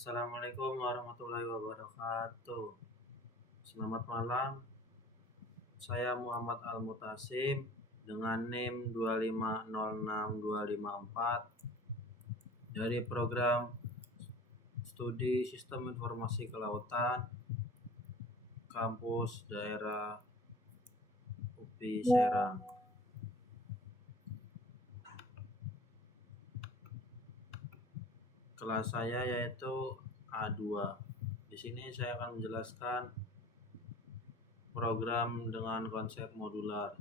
Assalamualaikum warahmatullahi wabarakatuh. Selamat malam. Saya Muhammad Al-Mutasim dengan NIM 2506254 dari program Studi Sistem Informasi Kelautan Kampus Daerah UPI Serang. Kelas saya yaitu A2. Di sini saya akan menjelaskan program dengan konsep modular.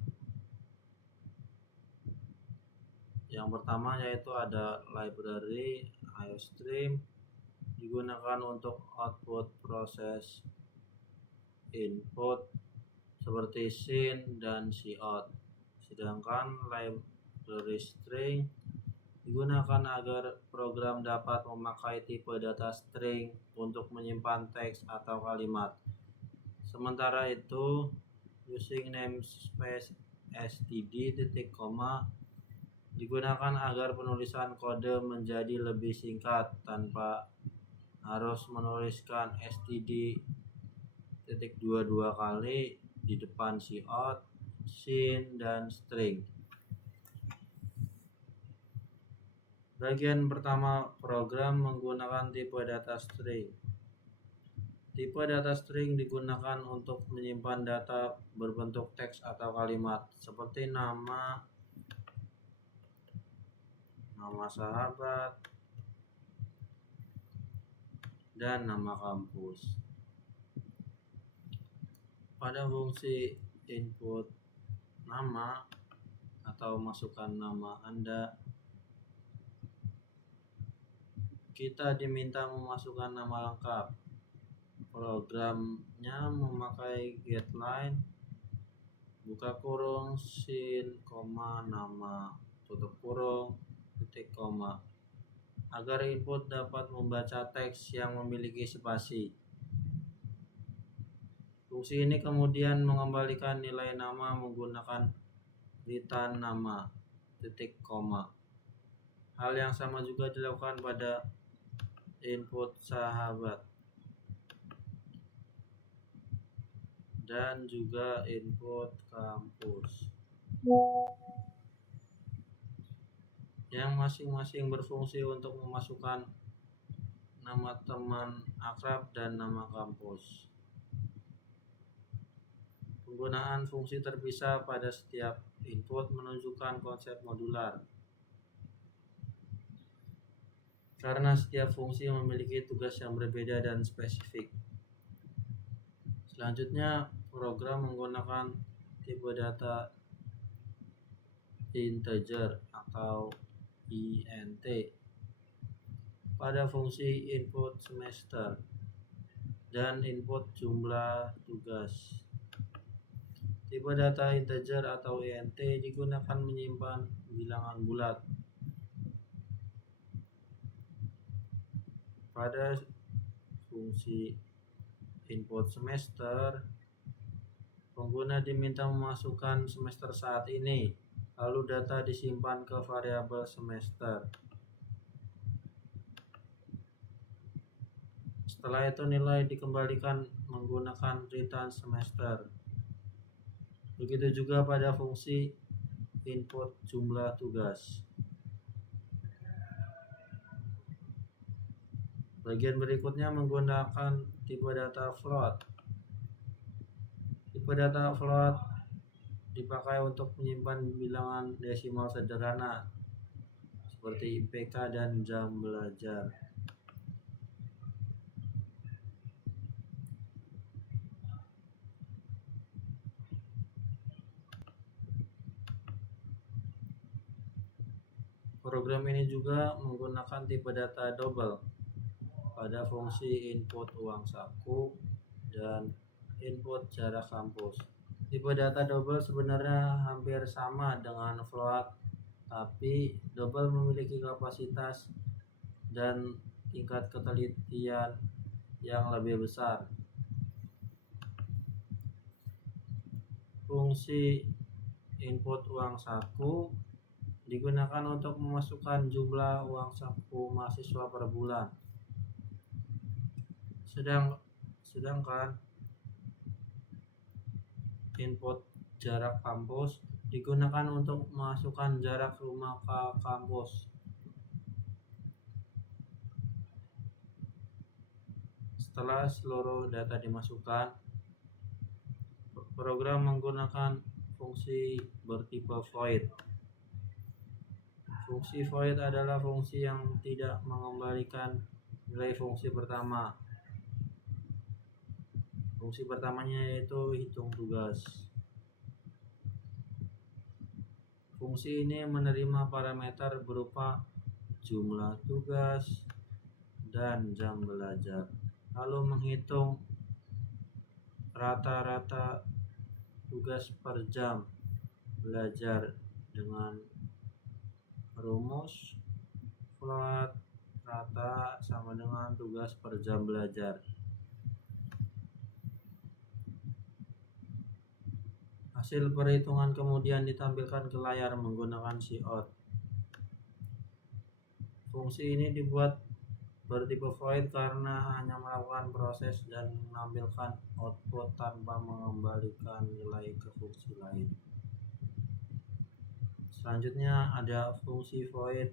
Yang pertama yaitu ada library IOStream, digunakan untuk output proses input seperti scene dan cout. Sedangkan library string digunakan agar program dapat memakai tipe data string untuk menyimpan teks atau kalimat. Sementara itu, using namespace std titik koma digunakan agar penulisan kode menjadi lebih singkat tanpa harus menuliskan std titik 22 kali di depan cout, scene, dan string. Bagian pertama program menggunakan tipe data string. Tipe data string digunakan untuk menyimpan data berbentuk teks atau kalimat seperti nama sahabat, dan nama kampus. Pada fungsi input nama atau masukkan nama Anda, kita diminta memasukkan nama lengkap. Programnya memakai getLine, buka kurung, scene, nama, tutup kurung, titik koma, agar input dapat membaca teks yang memiliki spasi. Fungsi ini kemudian mengembalikan nilai nama menggunakan return nama, titik koma. Hal yang sama juga dilakukan pada input sahabat dan juga input kampus, yang masing-masing berfungsi untuk memasukkan nama teman akrab dan nama kampus. Penggunaan fungsi terpisah pada setiap input menunjukkan konsep modular, karena setiap fungsi memiliki tugas yang berbeda dan spesifik. Selanjutnya, program menggunakan tipe data integer atau int pada fungsi input semester dan input jumlah tugas. Tipe data integer atau int digunakan menyimpan bilangan bulat. Pada fungsi input semester, pengguna diminta memasukkan semester saat ini, lalu data disimpan ke variabel semester. Setelah itu nilai dikembalikan menggunakan return semester. Begitu juga pada fungsi input jumlah tugas. Bagian berikutnya menggunakan tipe data float. Tipe data float dipakai untuk menyimpan bilangan desimal sederhana seperti IPK dan jam belajar. Program ini juga menggunakan tipe data double pada fungsi input uang saku dan input jarak kampus. Tipe data double sebenarnya hampir sama dengan float, tapi double memiliki kapasitas dan tingkat ketelitian yang lebih besar. Fungsi input uang saku digunakan untuk memasukkan jumlah uang saku mahasiswa per bulan. Sedangkan input jarak kampus digunakan untuk memasukkan jarak rumah ke kampus. Setelah seluruh data dimasukkan, program menggunakan fungsi bertipe void. Fungsi void adalah fungsi yang tidak mengembalikan nilai fungsi pertama. Fungsi pertamanya yaitu hitung tugas. Fungsi ini menerima parameter berupa jumlah tugas dan jam belajar, lalu menghitung rata-rata tugas per jam belajar dengan rumus float rata sama dengan tugas per jam belajar. Hasil perhitungan kemudian ditampilkan ke layar menggunakan cout. Fungsi ini dibuat bertipe void karena hanya melakukan proses dan menampilkan output tanpa mengembalikan nilai ke fungsi lain. Selanjutnya ada fungsi void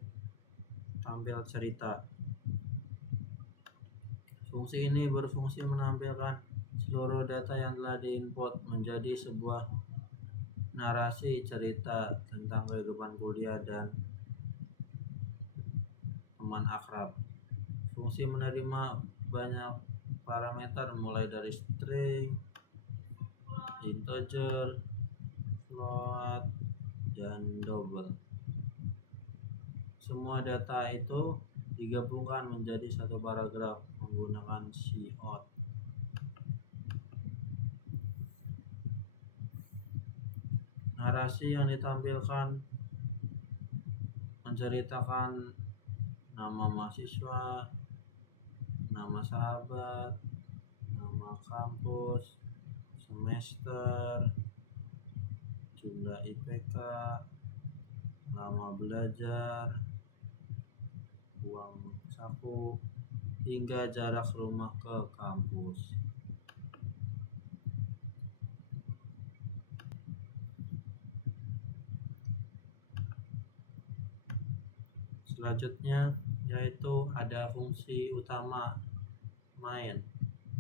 tampil cerita. Fungsi ini berfungsi menampilkan seluruh data yang telah diinput menjadi sebuah narasi cerita tentang kehidupan kuliah dan teman akrab. Fungsi menerima banyak parameter mulai dari string, integer, float, dan double. Semua data itu digabungkan menjadi satu paragraf menggunakan cout. Narasi yang ditampilkan menceritakan nama mahasiswa, nama sahabat, nama kampus, semester, jumlah IPK, lama belajar, uang saku, hingga jarak rumah ke kampus. Selanjutnya yaitu ada fungsi utama main.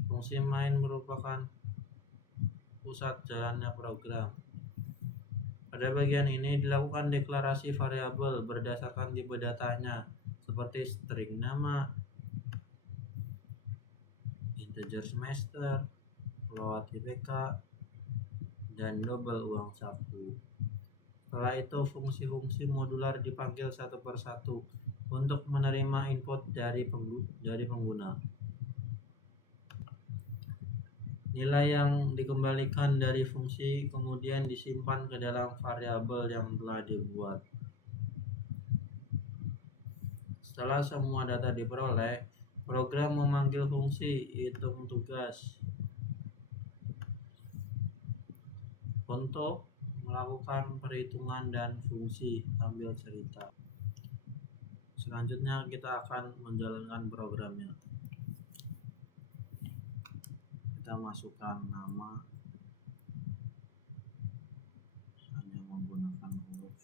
Fungsi main merupakan pusat jalannya program. Pada bagian ini dilakukan deklarasi variabel berdasarkan tipe datanya seperti string nama, integer semester, float IPK, dan double uang saku. Setelah itu fungsi-fungsi modular dipanggil satu persatu untuk menerima input dari pengguna. Nilai yang dikembalikan dari fungsi kemudian disimpan ke dalam variabel yang telah dibuat. Setelah semua data diperoleh, program memanggil fungsi hitung tugas untuk melakukan perhitungan dan fungsi tampil cerita. Selanjutnya kita akan menjalankan programnya. Kita masukkan nama hanya menggunakan huruf.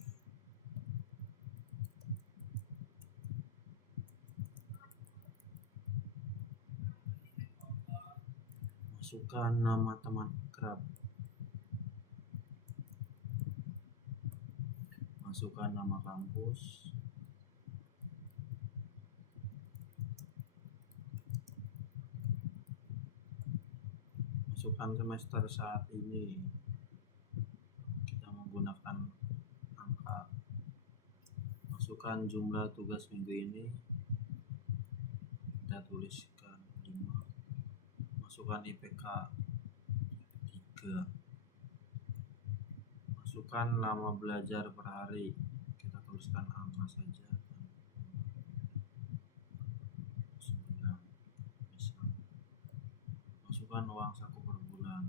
Masukkan nama teman akrab. Masukkan nama kampus. Masukkan semester saat ini. Kita menggunakan angka. Masukkan jumlah tugas minggu ini. Kita tuliskan 5. Masukkan IPK 3. Masukkan lama belajar per hari. Kita tuliskan angka saja. 9. Masukkan uang saku per bulan.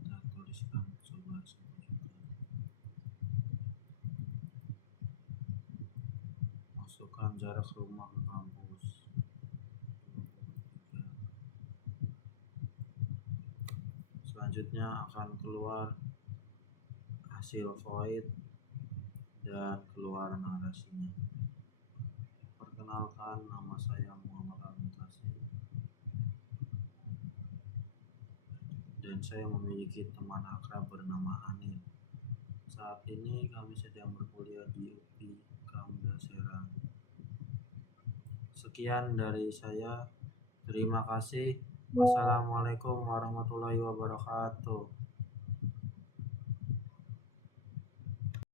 Kita tuliskan coba 1 juta. Masukkan jarak rumah ke kampus 23. Selanjutnya akan keluar hasil void dan keluar narasinya. Perkenalkan, nama saya Muhammad Al-Mutasim dan saya memiliki teman akrab bernama Anil. Saat ini kami sedang berkuliah di UPI Kamda Serang. Sekian dari saya. Terima kasih. Wassalamualaikum warahmatullahi wabarakatuh.